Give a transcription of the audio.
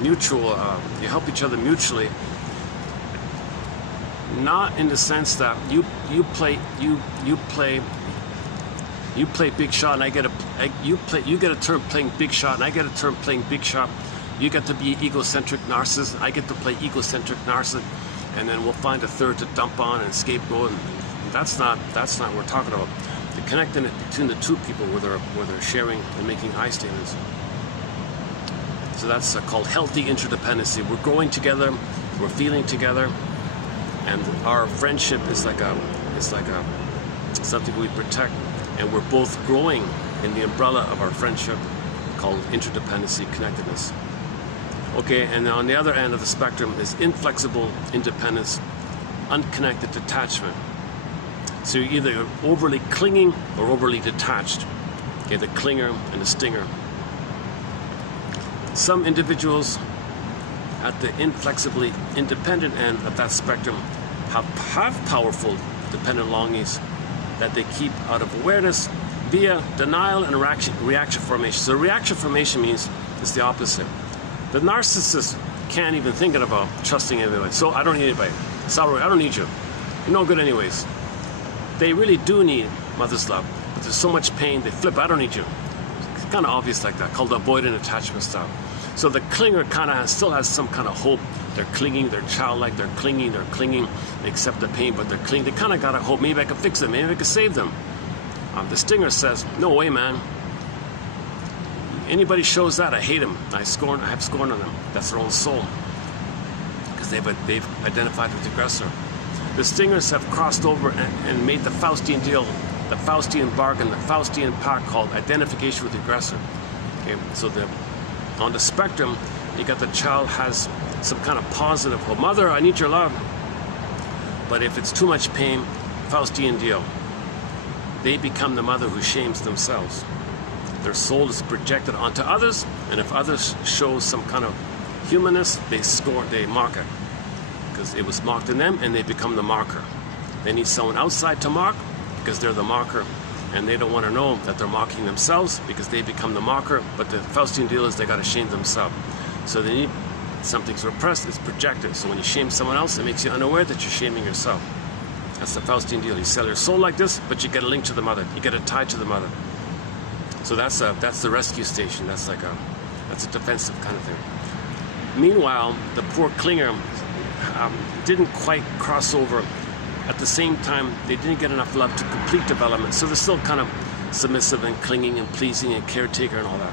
mutual, you help each other mutually. Not in the sense that you play big shot, and you get a turn playing big shot, and I get a turn playing big shot. You get to be egocentric narcissist, I get to play egocentric narcissist, and then we'll find a third to dump on and scapegoat. And that's not what we're talking about. The connecting it between the two people where they're sharing and making I statements. So that's called healthy interdependency. We're growing together, we're feeling together, and our friendship is like something we protect, and we're both growing in the umbrella of our friendship called interdependency, connectedness. Okay, and on the other end of the spectrum is inflexible independence, unconnected detachment. So you're either overly clinging or overly detached. Okay, the clinger and the stinger. Some individuals at the inflexibly independent end of that spectrum have powerful dependent longings that they keep out of awareness via denial and reaction formation. So reaction formation means it's the opposite. The narcissist can't even think about trusting anybody. So I don't need anybody. Sorry, I don't need you. You're no good anyways. They really do need mother's love, but there's so much pain, they flip, I don't need you. It's kind of obvious like that, called the avoidant attachment style. So the clinger kind of still has some kind of hope. They're clinging, they're childlike, they're clinging, they accept the pain, but they're clinging. They kind of got a hope, maybe I can fix them, maybe I can save them. The stinger says, no way, man. Anybody shows that, I hate them. I have scorn on them. That's their own soul. Because they've identified with the aggressor. The stingers have crossed over and made the Faustian deal, the Faustian bargain, the Faustian pact called identification with the aggressor. Okay, so on the spectrum, you got the child has some kind of positive, well, mother, I need your love. But if it's too much pain, Faustian deal. They become the mother who shames themselves. Their soul is projected onto others, and if others show some kind of humanness, they mock it. Because it was mocked in them, and they become the marker. They need someone outside to mock, because they're the marker, and they don't want to know that they're mocking themselves, because they become the mocker, but the Faustian deal is they got to shame themselves. So they need something's repressed, it's projected. So when you shame someone else, it makes you unaware that you're shaming yourself. That's the Faustian deal. You sell your soul like this, but you get a link to the mother. You get a tie to the mother. So that's the rescue station. That's a defensive kind of thing. Meanwhile, the poor clinger didn't quite cross over. At the same time, they didn't get enough love to complete development. So they're still kind of submissive and clinging and pleasing and caretaker and all that.